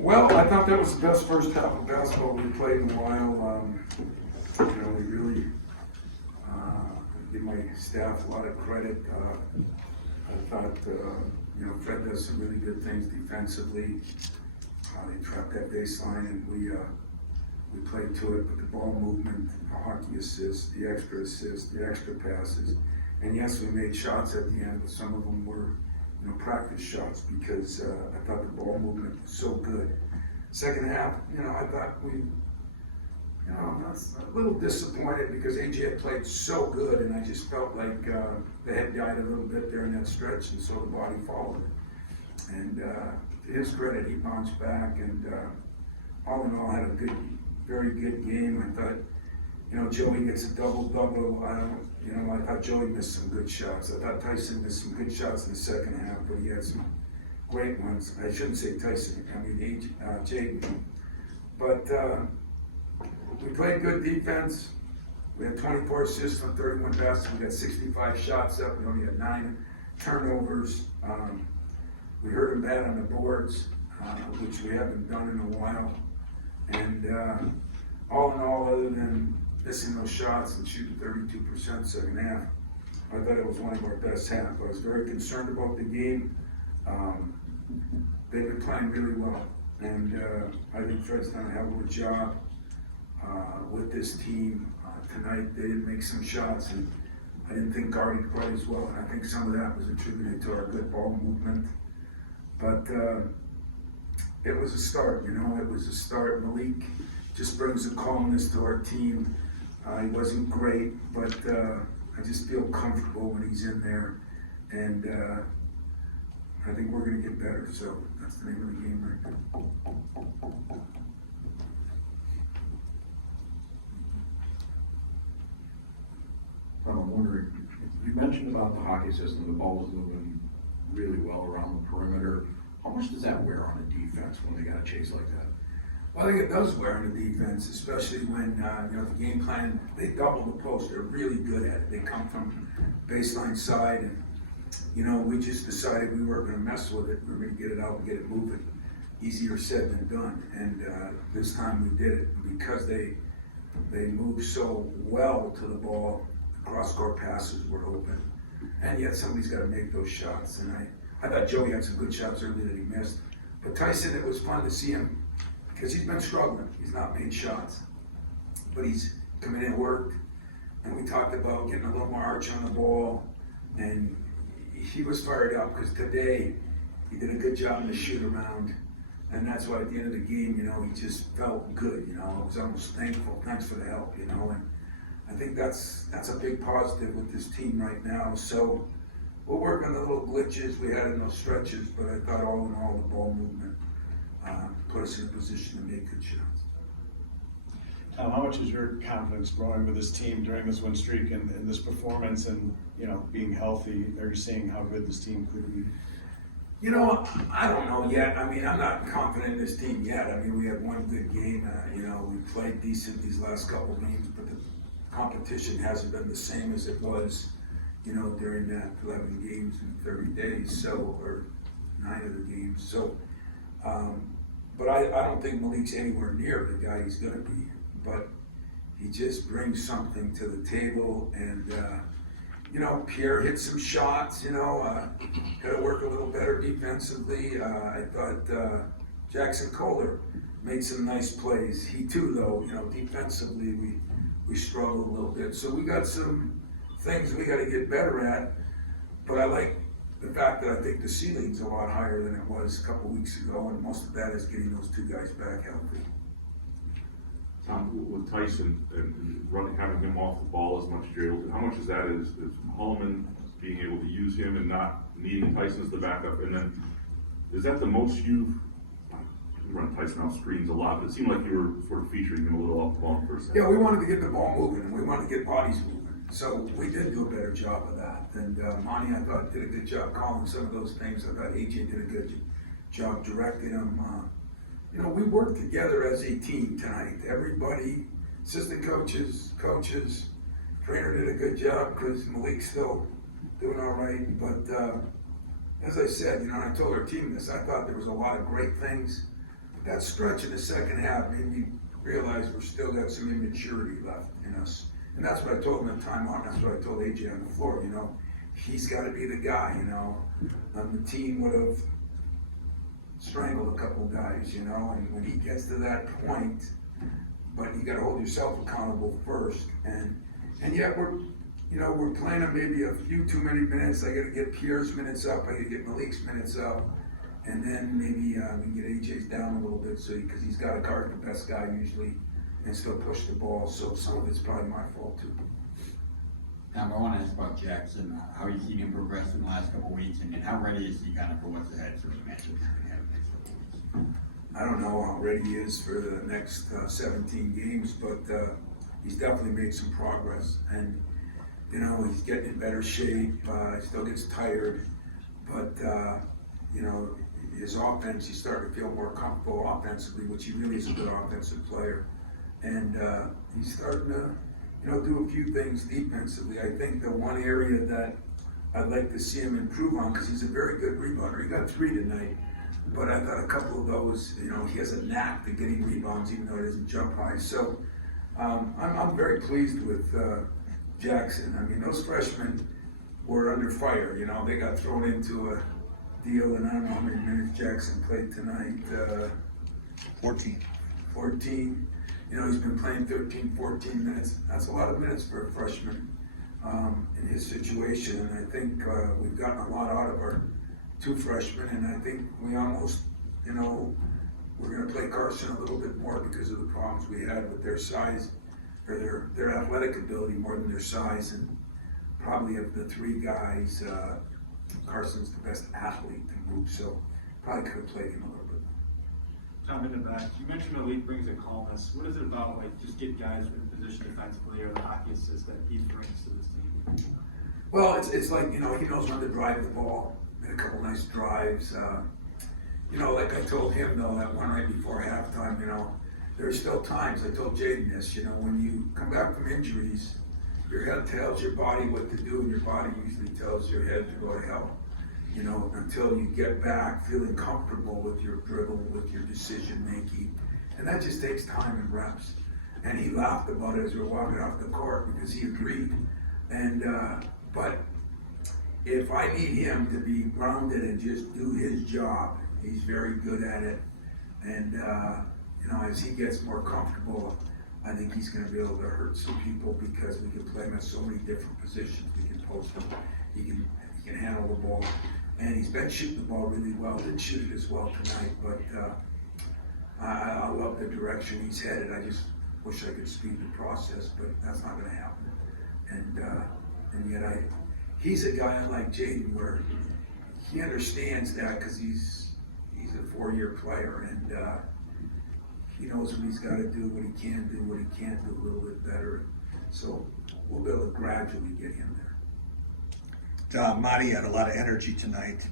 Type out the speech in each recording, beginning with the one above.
Well, I thought that was the best first half of basketball we played in a while. We really give my staff a lot of credit. I thought, Fred does some really good things defensively. They trapped that baseline, and we played to it with the ball movement, the hockey assist, the extra passes. And yes, we made shots at the end, but some of them were practice shots because I thought the ball movement was so good. Second half, I thought I was a little disappointed because AJ had played so good, and I just felt like the head died a little bit there in that stretch, and so the body followed it. And to his credit, he bounced back, and all in all, had a very good game. I thought, Joey gets a double-double. I thought Joey missed some good shots. I thought Tyson missed some good shots in the second half, but he had some great ones. I shouldn't say Tyson, Jaden. But we played good defense. We had 24 assists on 31 passes. We got 65 shots up. We only had 9 turnovers. We hurt them bad on the boards, which we haven't done in a while. And all in all, other than missing those shots and shooting 32% second half, I thought it was one of our best halves. I was very concerned about the game. They've been playing really well, and I think Fred's done a hell of a job with this team. Tonight they did make some shots, and I didn't think guarded quite as well, and I think some of that was attributed to our good ball movement. But it was a start, it was a start. Malik just brings a calmness to our team. He wasn't great, but I just feel comfortable when he's in there, and I think we're going to get better. So that's the name of the game right now. I'm wondering, you mentioned about the hockey system, the ball was moving really well around the perimeter. How much does that wear on a defense when they got to chase like that? Well, I think it does wear on the defense, especially when the game plan, they double the post. They're really good at it. They come from baseline side, and we just decided we weren't going to mess with it. We were going to get it out and get it moving. Easier said than done, and this time we did it because they moved so well to the ball. The cross-court passes were open, and yet somebody's got to make those shots. And I thought Joey had some good shots early that he missed, but Tyson, it was fun to see him because he's been struggling. He's not made shots, but he's come in and worked, and we talked about getting a little more arch on the ball, and he was fired up because today he did a good job in the shoot around, and that's why at the end of the game, he just felt good. I was almost thankful. Thanks for the help, and I think that's a big positive with this team right now. So we'll work on the little glitches we had in those stretches, but I thought all in all, the ball movement put us in a position to make good shots. Tom, how much is your confidence growing with this team during this win streak and this performance and, being healthy? Are you seeing how good this team could be? I don't know yet. I'm not confident in this team yet. We had one good game. We played decent these last couple of games, but the competition hasn't been the same as it was, during that 11 games in 30 days, or 9 of the games. So, but I don't think Malik's anywhere near the guy he's going to be. But he just brings something to the table, and Pierre hit some shots. Got to work a little better defensively. I thought Jackson Kohler made some nice plays. He too, though, defensively we struggled a little bit. So we got some things we got to get better at. But I like the fact that I think the ceiling's a lot higher than it was a couple weeks ago, and most of that is getting those two guys back healthy. Tom, with Tyson and having him off the ball as much as you're able to, how much is that is Holloman being able to use him and not needing Tyson as the backup? And then is that the most you've run Tyson off screens a lot, but it seemed like you were sort of featuring him a little off the ball for a second. Yeah, we wanted to get the ball moving, and we wanted to get bodies moving. So we did do a better job of that. And Monty, I thought, did a good job calling some of those things. I thought AJ did a good job directing them. We worked together as a team tonight. Everybody, assistant coaches, trainer did a good job because Malik's still doing all right. But as I said, I told our team this, I thought there was a lot of great things, but that stretch in the second half made me realize we're still got some immaturity left in us. And that's what I told him at timeout, that's what I told AJ on the floor, you know. He's gotta be the guy, you know. The team would have strangled a couple guys, you know, and when he gets to that point, but you gotta hold yourself accountable first. And yet we're playing him maybe a few too many minutes. I gotta get Pierre's minutes up, I gotta get Malik's minutes up. And then maybe we get AJ's down a little bit, because he's got to guard the best guy usually and still push the ball. So some of it's probably my fault too. Now, I want to ask about Jackson, how you've seen him progress in the last couple of weeks, and how ready is he kind of for what's ahead for the matchups he's going to have in the next couple of weeks? I don't know how ready he is for the next 17 games, but he's definitely made some progress. And, you know, he's getting in better shape. He still gets tired, but, you know, his offense, he's starting to feel more comfortable offensively, which he really is a good offensive player. And he's starting to, you know, do a few things defensively. I think the one area that I'd like to see him improve on, because he's a very good rebounder. He got 3 tonight, but I thought a couple of those, you know, he has a knack to getting rebounds, even though he doesn't jump high. So I'm very pleased with Jackson. I mean, those freshmen were under fire. You know, they got thrown into a deal, and I don't know how many minutes Jackson played tonight. 14. 14. You know, he's been playing 13, 14 minutes. That's a lot of minutes for a freshman in his situation. And I think we've gotten a lot out of our 2 freshmen, and I think we almost, you know, we're going to play Carson a little bit more because of the problems we had with their size, or their athletic ability more than their size. And probably of the 3 guys, Carson's the best athlete to move, so probably could have played him a little bit. Tom, in the back, you mentioned Malik brings a calmness. What is it about, like, just get guys in position defensively, or the hockey assist that he brings to this team? Well, it's like, you know, he knows when to drive the ball. Made a couple nice drives. You know, like I told him, though, that one right before halftime, you know, there's still times, I told Jaden this, you know, when you come back from injuries, your head tells your body what to do, and your body usually tells your head to go to hell. You know, until you get back feeling comfortable with your dribble, with your decision making. And that just takes time and reps. And he laughed about it as we were walking off the court because he agreed. And, but if I need him to be grounded and just do his job, he's very good at it. And, you know, as he gets more comfortable, I think he's going to be able to hurt some people because we can play him at so many different positions. We can post him, he can handle the ball, and he's been shooting the ball really well. Didn't shoot it as well tonight, but I love the direction he's headed. I just wish I could speed the process, but that's not going to happen. And yet he's a guy unlike Jaden where he understands that because he's a 4-year player, and he knows what he's got to do, what he can do, what he can't do a little bit better. So we'll be able to gradually get him there. Marty had a lot of energy tonight.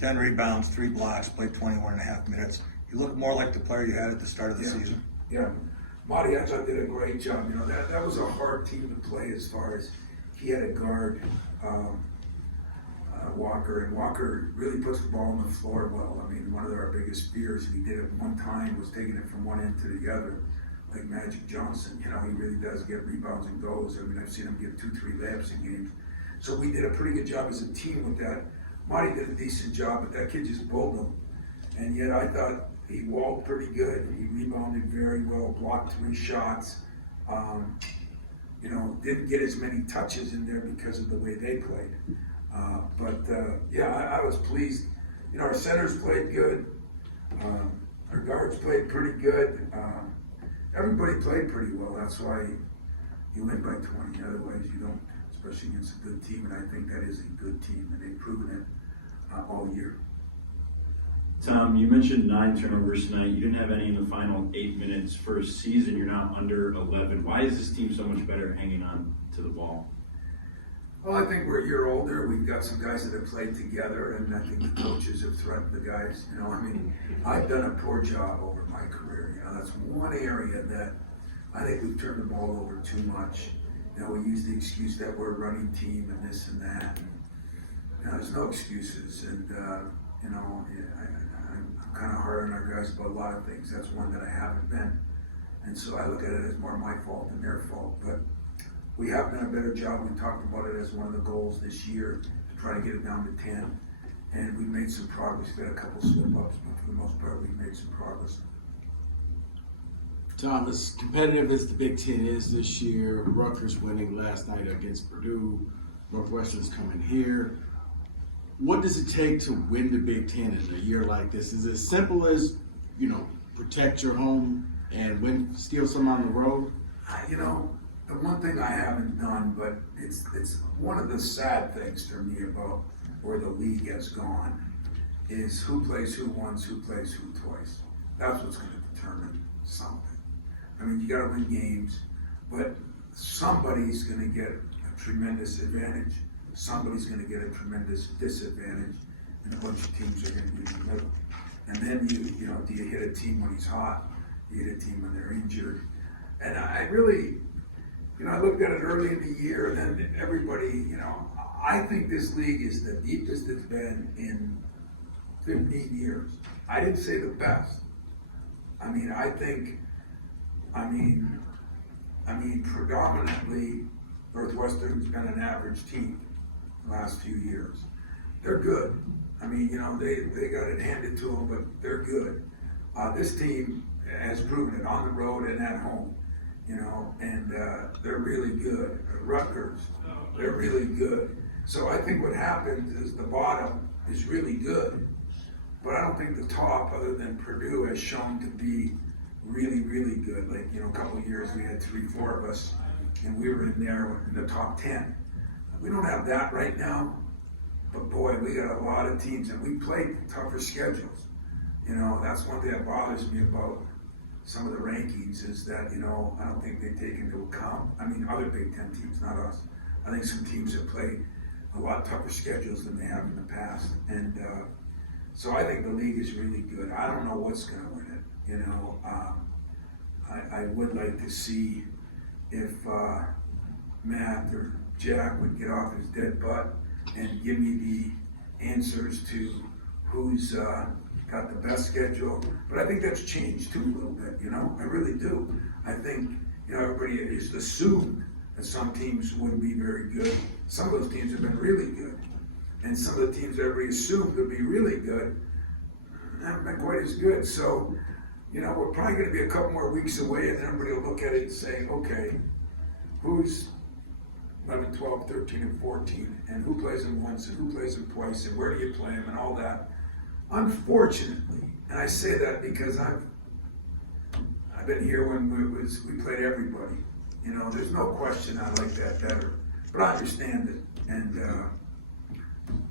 10 rebounds, 3 blocks, played 21.5 minutes. You look more like the player you had at the start of the season. Yeah, Marty, I thought did a great job. You know, that was a hard team to play as far as he had a guard, Walker, and Walker really puts the ball on the floor well. I mean, one of our biggest fears, and he did it one time, was taking it from one end to the other, like Magic Johnson. You know, he really does get rebounds and goes. I mean, I've seen him get 2-3 layups in games. So we did a pretty good job as a team with that. Marty did a decent job, but that kid just bowled him. And yet I thought he walled pretty good. He rebounded very well, blocked 3 shots. You know, didn't get as many touches in there because of the way they played. I was pleased. You know, our centers played good. Our guards played pretty good. Everybody played pretty well. That's why you win by 20. Otherwise, you don't, especially against a good team. And I think that is a good team, and they've proven it all year. Tom, you mentioned 9 turnovers tonight. You didn't have any in the final 8 minutes. First season, you're now under 11. Why is this team so much better hanging on to the ball? Well, I think we're a year older. We've got some guys that have played together, and I think the coaches have threatened the guys. You know, I mean, I've done a poor job over my career. You know, that's one area that I think we've turned the ball over too much. You know, we use the excuse that we're a running team and this and that. And, you know, there's no excuses. And, you know, I'm kind of hard on our guys about a lot of things. That's one that I haven't been. And so I look at it as more my fault than their fault. But we have done a better job. We talked about it as one of the goals this year to try to get it down to 10. And we've made some progress. We've had a couple slip-ups, but for the most part, we've made some progress. Tom, as competitive as the Big Ten is this year, Rutgers winning last night against Purdue, Northwestern's coming here. What does it take to win the Big Ten in a year like this? Is it as simple as, protect your home and steal some on the road? The one thing I haven't done, but it's one of the sad things for me about where the league has gone, is who plays who once, who plays who twice. That's what's going to determine something. I mean, you got to win games, but somebody's going to get a tremendous advantage. Somebody's going to get a tremendous disadvantage, and a bunch of teams are going to be in the middle. And then do you hit a team when he's hot? Do you hit a team when they're injured? And I really, I looked at it early in the year, and then everybody, I think this league is the deepest it's been in 15 years. I didn't say the best. Predominantly, Northwestern's been an average team the last few years. They're good. They got it handed to them, but they're good. This team has proven it on the road and at home, and they're really good. Rutgers, they're really good. So I think what happens is the bottom is really good, but I don't think the top, other than Purdue, has shown to be really, really good. Like, a couple of years we had 3-4 of us, and we were in there in the top 10. We don't have that right now, but boy, we got a lot of teams, and we played tougher schedules. That's one thing that bothers me about some of the rankings is that, I don't think they take into account, other Big Ten teams, not us. I think some teams have played a lot tougher schedules than they have in the past. And so I think the league is really good. I don't know what's going to win it. I would like to see if Matt or Jack would get off his dead butt and give me the answers to who's got the best schedule. But I think that's changed too a little bit, I really do. I think, everybody just assumed that some teams wouldn't be very good. Some of those teams have been really good. And some of the teams everybody assumed would be really good haven't been quite as good. So, we're probably going to be a couple more weeks away, and everybody will look at it and say, okay, who's 11, 12, 13, and 14, and who plays them once, and who plays them twice, and where do you play them, and all that. Unfortunately, and I say that because I've been here when we played everybody. There's no question I like that better, but I understand it, and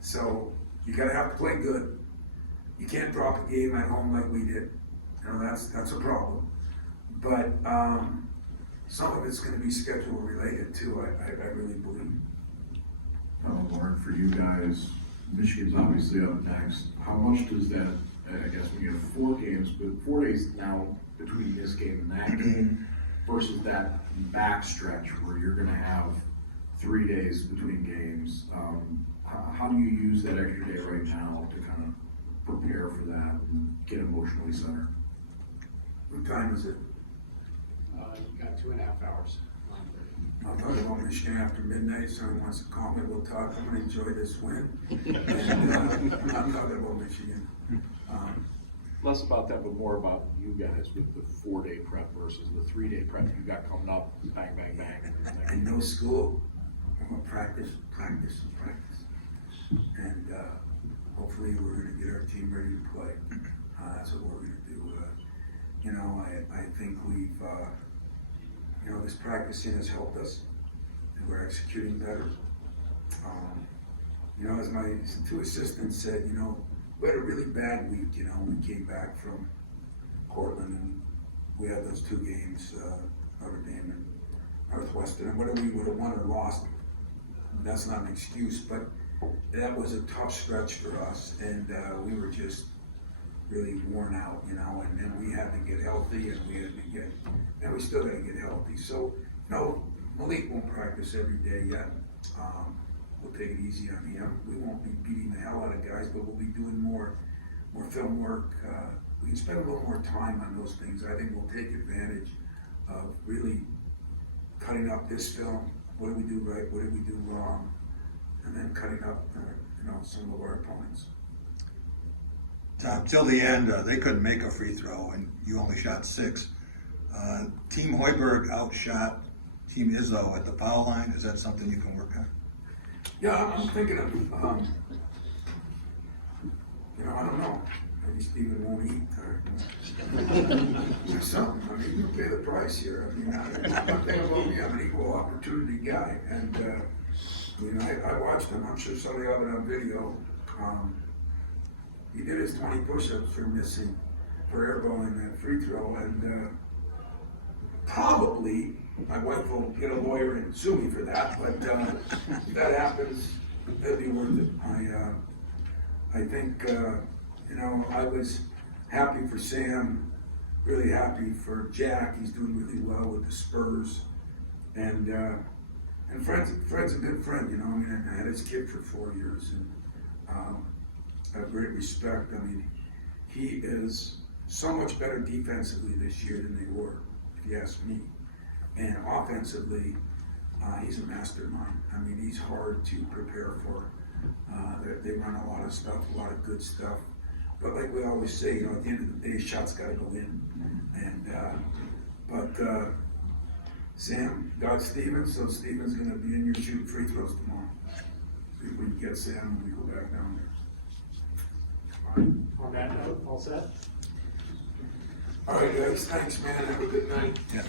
so you gotta have to play good. You can't drop a game at home like we did. That's a problem. But some of it's going to be schedule related too. I really believe. Lauren, for you guys, Michigan's obviously up next. How much does that? I guess we have 4 games, but 4 days now between this game and that game versus that backstretch where you're going to have 3 days between games. How do you use that extra day right now to kind of prepare for that and get emotionally centered? What time is it? You got 2.5 hours. I'll talk about Michigan after midnight, so he wants to call me, we'll talk. I'm going to enjoy this win. And, I'm talking about Michigan. Less about that, but more about you guys with the 4-day prep versus the 3-day prep you got coming up, bang, bang, bang. And no school, I'm going to practice. And hopefully we're going to get our team ready to play. That's what we're going to do. I think we've, this practicing has helped us, and we're executing better. As my 2 assistants said, we had a really bad week, we came back from Portland and we had those 2 games, Notre Dame and Northwestern, and whether we would have won or lost, that's not an excuse, but that was a tough stretch for us, and we were just really worn out, and then we had to get healthy, and we still got to get healthy. So, Malik won't practice every day yet. We'll take it easy on him. We won't be beating the hell out of guys, but we'll be doing more more film work, we can spend a little more time on those things. I think we'll take advantage of really cutting up this film. What do we do right? What did we do wrong? And then cutting up, some of our opponents. Tom, till the end, they couldn't make a free throw, and you only shot 6. Team Hoiberg outshot Team Izzo at the foul line. Is that something you can work on? Yeah, I'm thinking of, I don't know. Maybe Steven won't eat or something. I mean, you pay the price here. I mean, one thing about me, I'm an equal opportunity guy, and I watched him. I'm sure somebody have it on video. He did his 20 push-ups for airballing that free throw, and probably my wife will get a lawyer and sue me for that. But if that happens, that'd be worth it. I think I was happy for Sam, really happy for Jack. He's doing really well with the Spurs, and Fred's a good friend. I mean, I had his kid for 4 years, and I have great respect. I mean, he is so much better defensively this year than they were, if you ask me. And offensively, he's a mastermind. I mean, he's hard to prepare for. They run a lot of stuff, a lot of good stuff. But like we always say, at the end of the day, shots got to go in. And Sam got Stevens, so Stevens going to be in your shooting free throws tomorrow. See if we can get Sam when we go back down there. On that note, all set? All right, guys, thanks, man. Have a good night. Yeah.